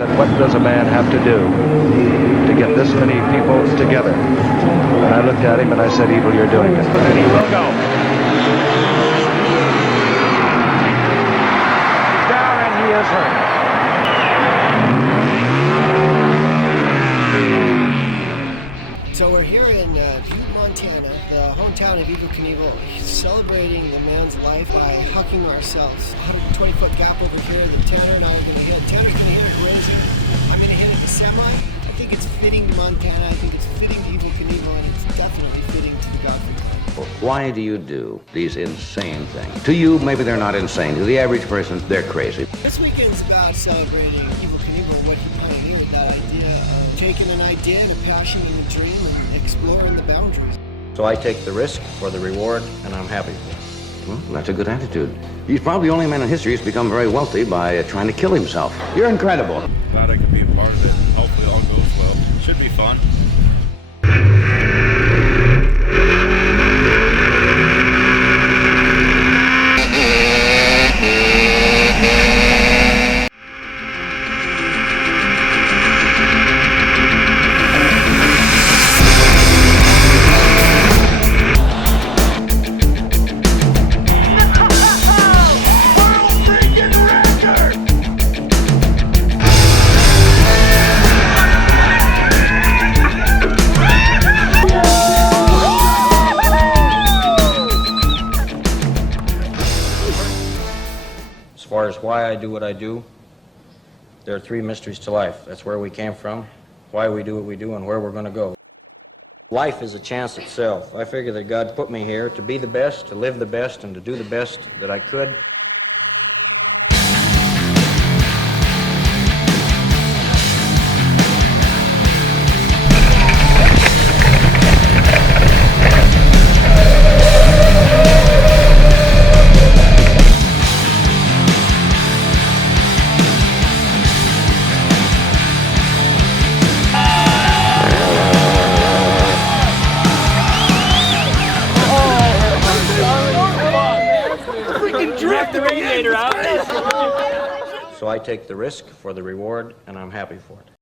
And what does a man have to do to get this many people together? And I looked at him and I said, Evel, you're doing it. And he will go. He's down and he is hurt. So we're here in Butte, Montana, the hometown of Evel Knievel, celebrating the man's life by hucking ourselves. 120-foot gap over here that Tanner and I are going to hit. Tanner's going to hit a RZR. I'm going to hit a Semi. I think it's fitting to Montana. I think it's fitting to Evel Knievel, and it's definitely fitting to the Godfrey Clan. Why do you do these insane things? To you, maybe they're not insane. To the average person, they're crazy. This weekend's about celebrating Evel Knievel and what he pioneered, that idea of taking an idea and a passion and a dream and exploring the boundaries. So I take the risk for the reward, and I'm happy for it. Well, that's a good attitude. He's probably the only man in history who's become very wealthy by trying to kill himself. You're incredible. Glad I could be a part of it. Hopefully all goes well. Should be fun. As far as why I do what I do, there are three mysteries to life. That's where we came from, why we do what we do, and where we're going to go. Life is a chance itself. I figure that God put me here to be the best, to live the best, and to do the best that I could. Drift the radiator out. So I take the risk for the reward, and I'm happy for it.